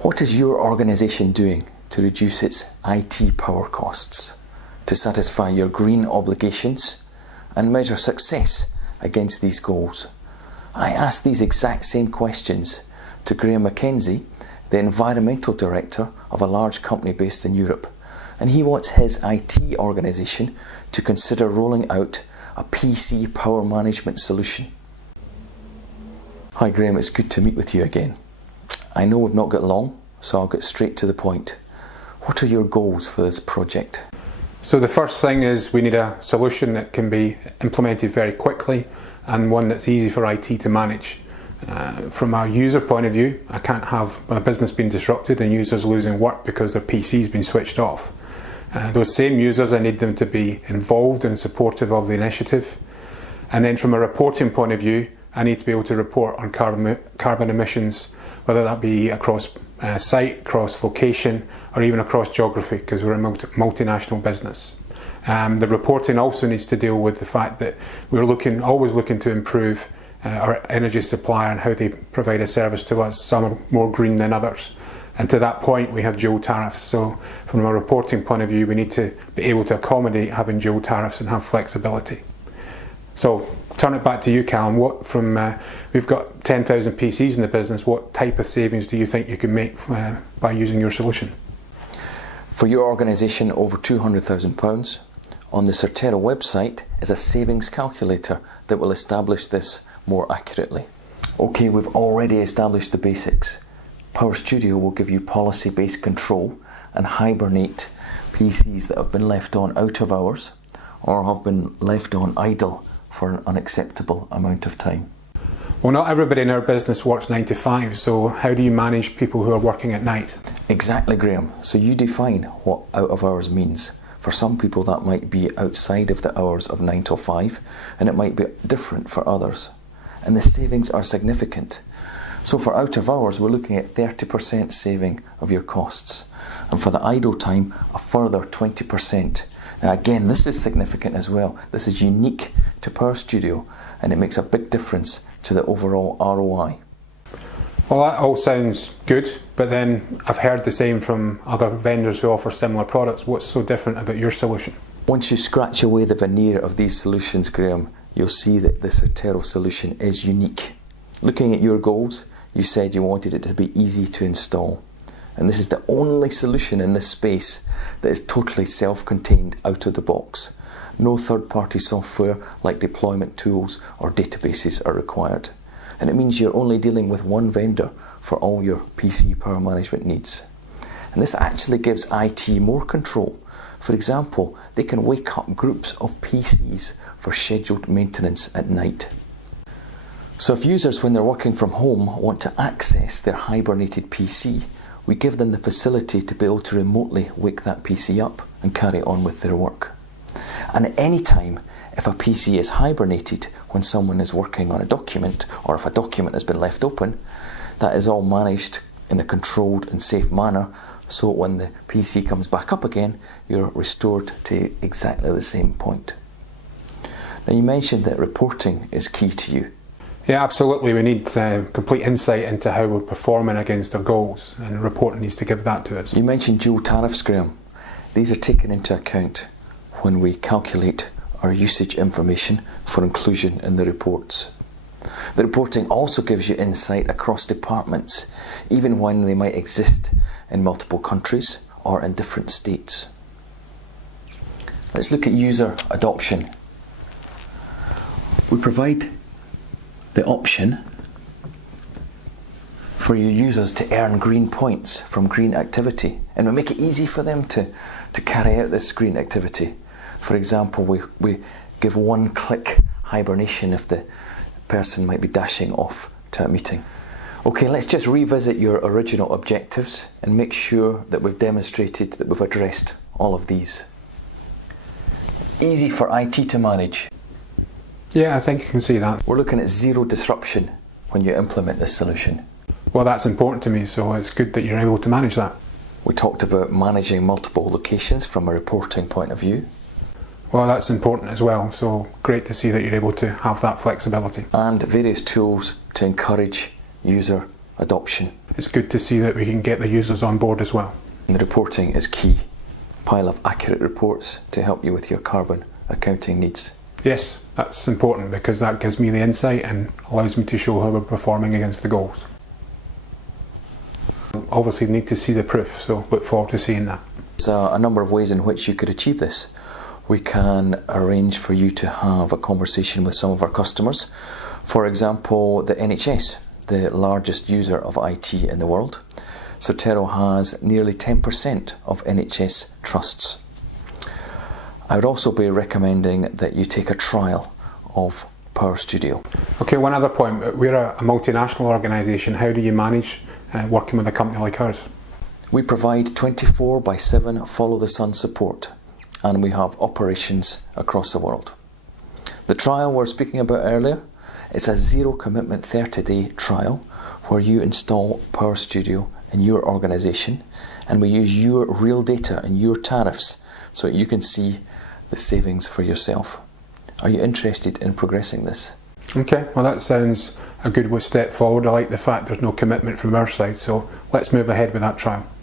What is your organisation doing to reduce its IT power costs, to satisfy your green obligations and measure success against these goals? I asked these exact same questions to Graham Mackenzie, the Environmental Director of a large company based in Europe, and he wants his IT organisation to consider rolling out a PC power management solution. Hi Graham, it's good to meet with you again. I know we've not got long, so I'll get straight to the point. What are your goals for this project? So the first thing is we need a solution that can be implemented very quickly and one that's easy for IT to manage. From a user point of view, I can't have my business being disrupted and users losing work because their PC's been switched off. Those same users, I need them to be involved and supportive of the initiative. And then from a reporting point of view, I need to be able to report on carbon emissions, whether that be across site, across location, or even across geography, because we're a multinational business. The reporting also needs to deal with the fact that we're always looking to improve our energy supply and how they provide a service to us. Some are more green than others. And to that point, we have dual tariffs. So from a reporting point of view, we need to be able to accommodate having dual tariffs and have flexibility. So turn it back to you, Calum. We've got 10,000 PCs in the business. What type of savings do you think you can make by using your solution? For your organisation, over £200,000. On the Certero website is a savings calculator that will establish this more accurately. Okay, we've already established the basics. Power Studio will give you policy-based control and hibernate PCs that have been left on out of hours or have been left on idle for an unacceptable amount of time. Well, not everybody in our business works 9 to 5, so how do you manage people who are working at night? Exactly, Graham. So you define what out of hours means. For some people that might be outside of the hours of 9 till 5, and it might be different for others. And the savings are significant. So for out of hours, we're looking at 30% saving of your costs. And for the idle time, a further 20%. Now again, this is significant as well. This is unique to Power Studio, and it makes a big difference to the overall ROI. Well, that all sounds good, but then I've heard the same from other vendors who offer similar products. What's so different about your solution? Once you scratch away the veneer of these solutions, Graham, you'll see that the Certero solution is unique. Looking at your goals, you said you wanted it to be easy to install. And this is the only solution in this space that is totally self-contained out of the box. No third-party software like deployment tools or databases are required. And it means you're only dealing with one vendor for all your PC power management needs. And this actually gives IT more control. For example, they can wake up groups of PCs for scheduled maintenance at night. So if users, when they're working from home, want to access their hibernated PC, we give them the facility to be able to remotely wake that PC up and carry on with their work. And at any time, if a PC is hibernated when someone is working on a document, or if a document has been left open, that is all managed in a controlled and safe manner, so when the PC comes back up again, you're restored to exactly the same point. Now you mentioned that reporting is key to you. Yeah, absolutely. We need complete insight into how we're performing against our goals, and reporting needs to give that to us. You mentioned dual tariffs, Graham. These are taken into account when we calculate our usage information for inclusion in the reports. The reporting also gives you insight across departments, even when they might exist in multiple countries or in different states. Let's look at user adoption. We provide the option for your users to earn green points from green activity, and we make it easy for them to carry out this green activity. For example, we give one-click hibernation if the person might be dashing off to a meeting. Okay, let's just revisit your original objectives and make sure that we've demonstrated that we've addressed all of these. Easy for IT to manage. Yeah, I think you can see that. We're looking at zero disruption when you implement this solution. Well, that's important to me, so it's good that you're able to manage that. We talked about managing multiple locations from a reporting point of view. Well, that's important as well, so great to see that you're able to have that flexibility. And various tools to encourage user adoption. It's good to see that we can get the users on board as well. And the reporting is key. Pile of accurate reports to help you with your carbon accounting needs. Yes, that's important because that gives me the insight and allows me to show how we're performing against the goals. Obviously need to see the proof, so look forward to seeing that. There's a number of ways in which you could achieve this. We can arrange for you to have a conversation with some of our customers. For example, the NHS, the largest user of IT in the world. Certero has nearly 10% of NHS trusts. I would also be recommending that you take a trial of Power Studio. Okay, one other point. We're a multinational organisation. How do you manage working with a company like ours? We provide 24/7 follow the sun support, and we have operations across the world. The trial we're speaking about earlier, it's a zero commitment 30-day trial where you install Power Studio in your organisation, and we use your real data and your tariffs so you can see the savings for yourself. Are you interested in progressing this? Okay, well that sounds a good step forward. I like the fact there's no commitment from our side, so let's move ahead with that trial.